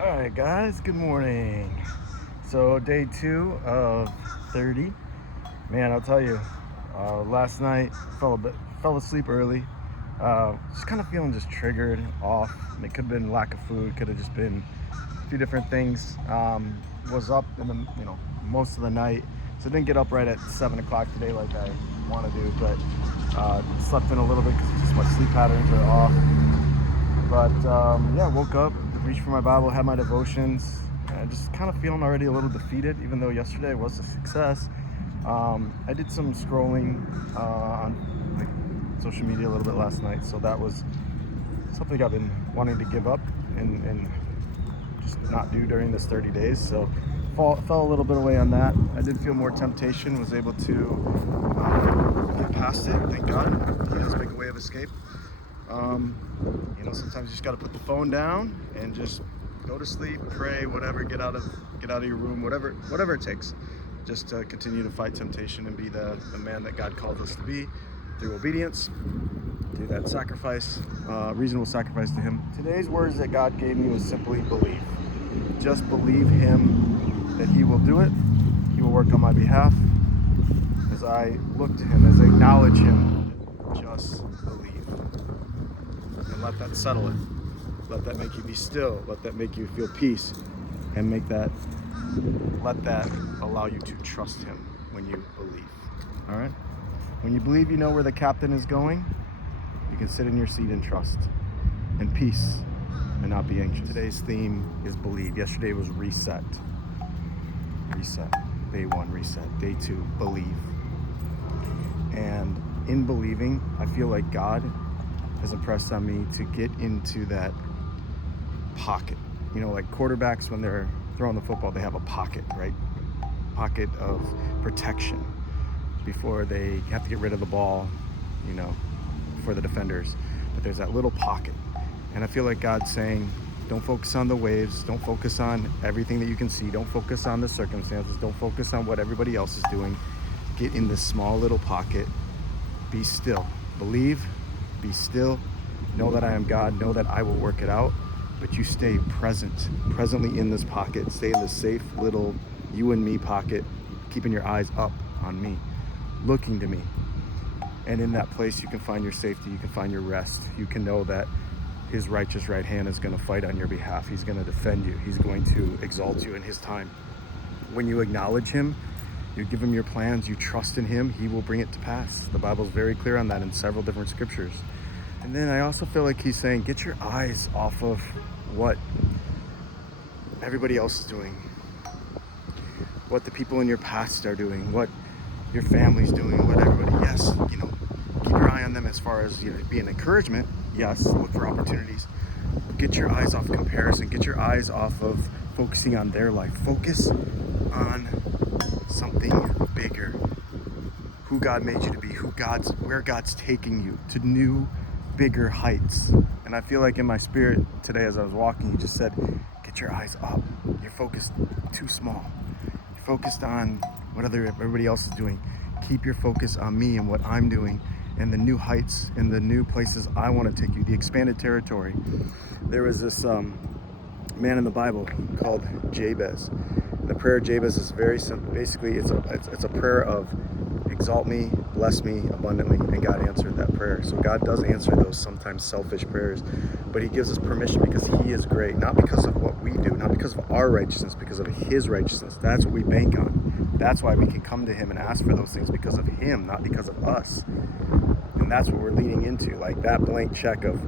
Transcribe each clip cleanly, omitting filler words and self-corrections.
All right, guys, good morning. So, day 2 of 30. Man, I'll tell you, last night fell asleep early. Just kind of feeling just triggered, off. It could have been lack of food, could have just been a few different things. Was up in the most of the night, so didn't get up right at 7 o'clock today like I want to do, but slept in a little bit because just my sleep patterns are off. But yeah, woke up, reached for my Bible, had my devotions, just kind of feeling already a little defeated, even though yesterday was a success. I did some scrolling on social media a little bit last night, so that was something I've been wanting to give up and just not do during this 30 days. So fell a little bit away on that. I did feel more temptation, was able to get past it, thank God. He does make a way of escape. Sometimes you just got to put the phone down and just go to sleep, pray, whatever, get out of your room, whatever it takes, just to continue to fight temptation and be the man that God called us to be through obedience, through that sacrifice, reasonable sacrifice to Him. Today's words that God gave me was simply believe. Just believe Him that He will do it. He will work on my behalf. As I look to Him, as I acknowledge Him, just believe. And let that settle it. Let that make you be still. Let that make you feel peace. And let that allow you to trust Him when you believe. All right? When you believe you know where the captain is going, you can sit in your seat and trust. And peace and not be anxious. Today's theme is believe. Yesterday was reset. Reset. Day 1, reset. Day 2, believe. And in believing, I feel like God has impressed on me to get into that pocket. Like quarterbacks, when they're throwing the football, they have a pocket, right? Pocket of protection before they have to get rid of the ball, for the defenders. But there's that little pocket. And I feel like God's saying, don't focus on the waves. Don't focus on everything that you can see. Don't focus on the circumstances. Don't focus on what everybody else is doing. Get in this small little pocket. Be still. Believe. Be still. Know that I am God. Know that I will work it out. But you stay presently in this pocket. Stay in this safe little you and me pocket, keeping your eyes up on me, looking to me. And in that place, you can find your safety. You can find your rest. You can know that His righteous right hand is going to fight on your behalf. He's going to defend you. He's going to exalt you in His time. When you acknowledge Him, you give Him your plans, you trust in Him, He will bring it to pass. The Bible is very clear on that in several different scriptures. And then I also feel like He's saying, get your eyes off of what everybody else is doing, what the people in your past are doing, what your family's doing, what everybody, yes, keep your eye on them as far as, be an encouragement. Yes, look for opportunities. Get your eyes off comparison. Get your eyes off of focusing on their life. Focus on something bigger. Who God made you to be, where God's taking you to new, bigger heights. And I feel like in my spirit today, as I was walking, He just said, get your eyes up. You're focused too small. You're focused on what everybody else is doing. Keep your focus on me and what I'm doing and the new heights and the new places I want to take you, the expanded territory. There was this man in the Bible called Jabez. The prayer of Jabez is very simple. Basically, it's a prayer of exalt me, bless me abundantly, and God answered that prayer. So God does answer those sometimes selfish prayers, but He gives us permission because He is great, not because of what we do, not because of our righteousness, because of His righteousness. That's what we bank on. That's why we can come to Him and ask for those things, because of Him, not because of us. And that's what we're leaning into, like that blank check of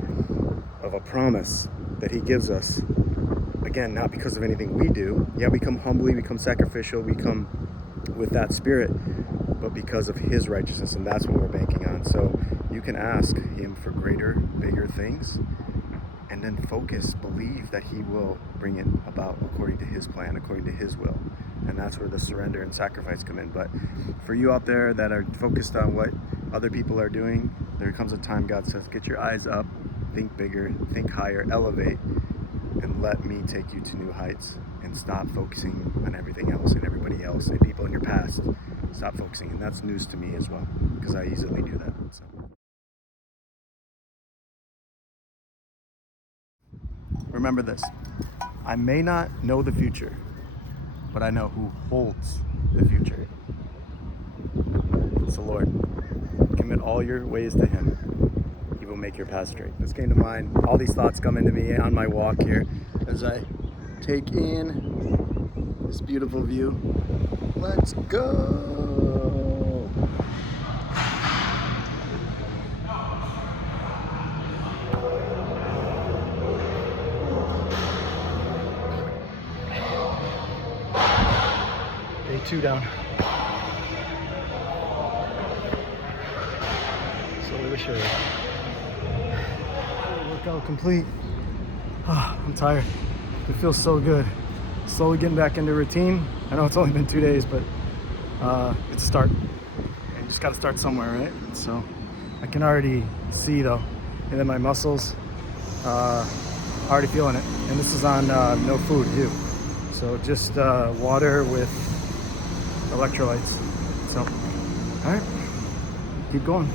a promise that He gives us. Again, not because of anything we do. Yeah, we come humbly, we come sacrificial, we come with that spirit, but because of His righteousness, and that's what we're banking on. So you can ask Him for greater, bigger things, and then focus, believe that He will bring it about according to His plan, according to His will. And that's where the surrender and sacrifice come in. But for you out there that are focused on what other people are doing, there comes a time God says, get your eyes up, think bigger, think higher, elevate, and let me take you to new heights, and stop focusing on everything else and everybody else and people in your past. Stop focusing. And that's news to me as well, because I easily do that. So remember this: I may not know the future, but I know who holds the future. It's the Lord. Commit all your ways to him. He will make your path straight. This came to mind. All these thoughts come into me on my walk here as I take in this beautiful view. Let's go. Day 2 down. Slowly but surely. Workout complete. I'm tired. It feels so good. Slowly getting back into routine. I know it's only been 2 days, but it's a start. And you just got to start somewhere, right? So I can already see though, and then my muscles already feeling it. And this is on no food too. So just water with electrolytes. So, all right, keep going.